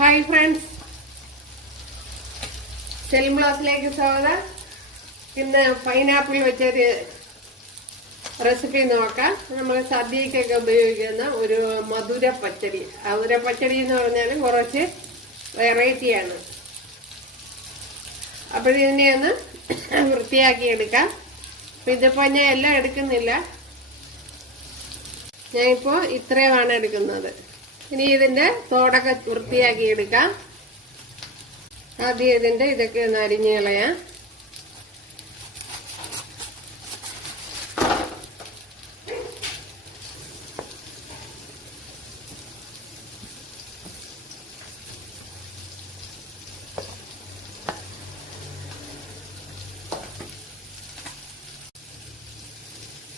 Hi friends, Selim ബ്ലോഗ്സിലേക്ക് സ്വാഗതം. ഇന്ന് pineapple വെച്ചൊരു റെസിപ്പി നോക്കാം. നമ്മൾ സദ്യക്കൊക്കെ ഉപയോഗിക്കുന്ന ഒരു മധുര പച്ചടി. മധുര പച്ചടി എന്ന് പറഞ്ഞാൽ കുറച്ച് വെറൈറ്റിയാണ്. അപ്പോഴിതിനെ ഒന്ന് വൃത്തിയാക്കി എടുക്കാം. അപ്പം ഇതിപ്പോൾ ഞാൻ എല്ലാം എടുക്കുന്നില്ല, ഞാനിപ്പോൾ ഇത്രയുമാണ് എടുക്കുന്നത്. ഇനി ഇതിന്റെ തോടൊക്കെ വൃത്തിയാക്കി എടുക്കാം. ആദ്യം ഇതിന്റെ ഇതൊക്കെ ഒന്ന് അരിഞ്ഞു കളയാം.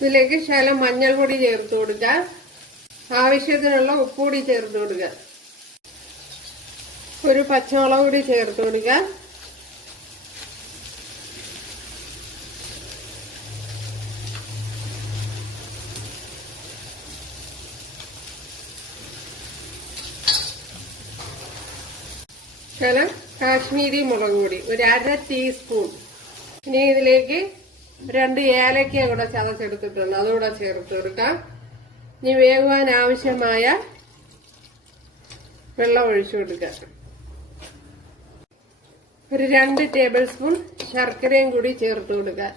ഇതിലേക്ക് ശകലം മഞ്ഞൾപ്പൊടി ചേർത്ത് കൊടുക്കാം. ആവശ്യത്തിനുള്ള ഉപ്പുകൂടി ചേർത്ത് കൊടുക്കുക. ഒരു പച്ചമുളക് കൂടി ചേർത്ത് കൊടുക്കുക. ശകലം കാശ്മീരി മുളക് പൊടി ഒരു 1/2 ടീസ്പൂൺ. ഇനി ഇതിലേക്ക് 2 ഏലക്ക കൂടെ ചതച്ചെടുത്തിട്ടുണ്ട്, അതുകൂടെ ചേർത്ത് കൊടുക്കാം. ഇനി വേകുവാൻ ആവശ്യമായ വെള്ളം ഒഴിച്ചു കൊടുക്കുക. ഒരു 2 ടേബിൾ സ്പൂൺ ശർക്കരയും കൂടി ചേർത്ത് കൊടുക്കുക.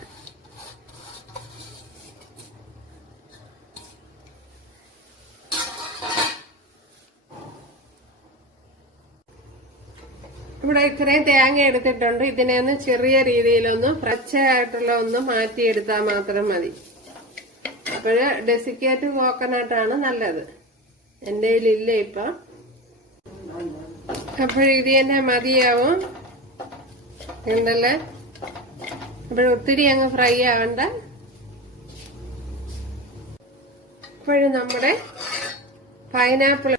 ഇവിടെ ഇത്രയും തേങ്ങ എടുത്തിട്ടുണ്ട്. ഇതിനെ ഒന്ന് ചെറിയ രീതിയിലൊന്ന് പച്ചയായിട്ടുള്ള ഒന്ന് മാറ്റിയെടുത്താൽ മാത്രം മതി. അപ്പോഴ് ഡെസിക്കേറ്റ് കോക്കനട്ടാണ് നല്ലത്. എന്റെ കയ്യിലില്ല ഇപ്പൊ. അപ്പോഴിത് തന്നെ മതിയാവും എന്നല്ലേ. അപ്പോഴൊത്തിരി അങ്ങ് ഫ്രൈ ആവണ്ട. അപ്പോഴും നമ്മുടെ പൈനാപ്പിൾ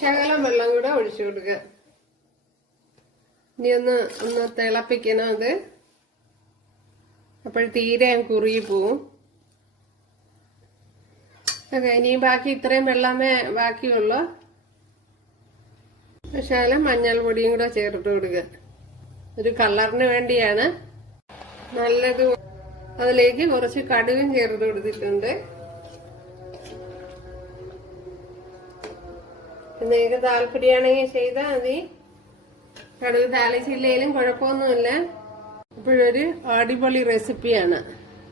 ശകലം വെള്ളം കൂടെ ഒഴിച്ചു കൊടുക്കുക. ഇനി ഒന്ന് തിളപ്പിക്കണം അത്. അപ്പോൾ തീരെ കുറുകി പോവും. ഇനി ബാക്കി ഇത്രയും വെള്ളമേ ബാക്കിയുള്ളൂ. ശകലം മഞ്ഞൾപ്പൊടിയും കൂടെ ചേർത്ത് കൊടുക്കുക. ഒരു കളറിന് വേണ്ടിയാണ് നല്ലത്. അതിലേക്ക് കുറച്ച് കടുകും ചേർത്ത് കൊടുത്തിട്ടുണ്ട്. നിങ്ങൾക്ക് താല്പര്യമാണെങ്കിൽ ചെയ്താൽ മതി. കടുക് താളിച്ചില്ലേലും കുഴപ്പമൊന്നുമില്ല. ഇപ്പോഴൊരു അടിപൊളി റെസിപ്പിയാണ്.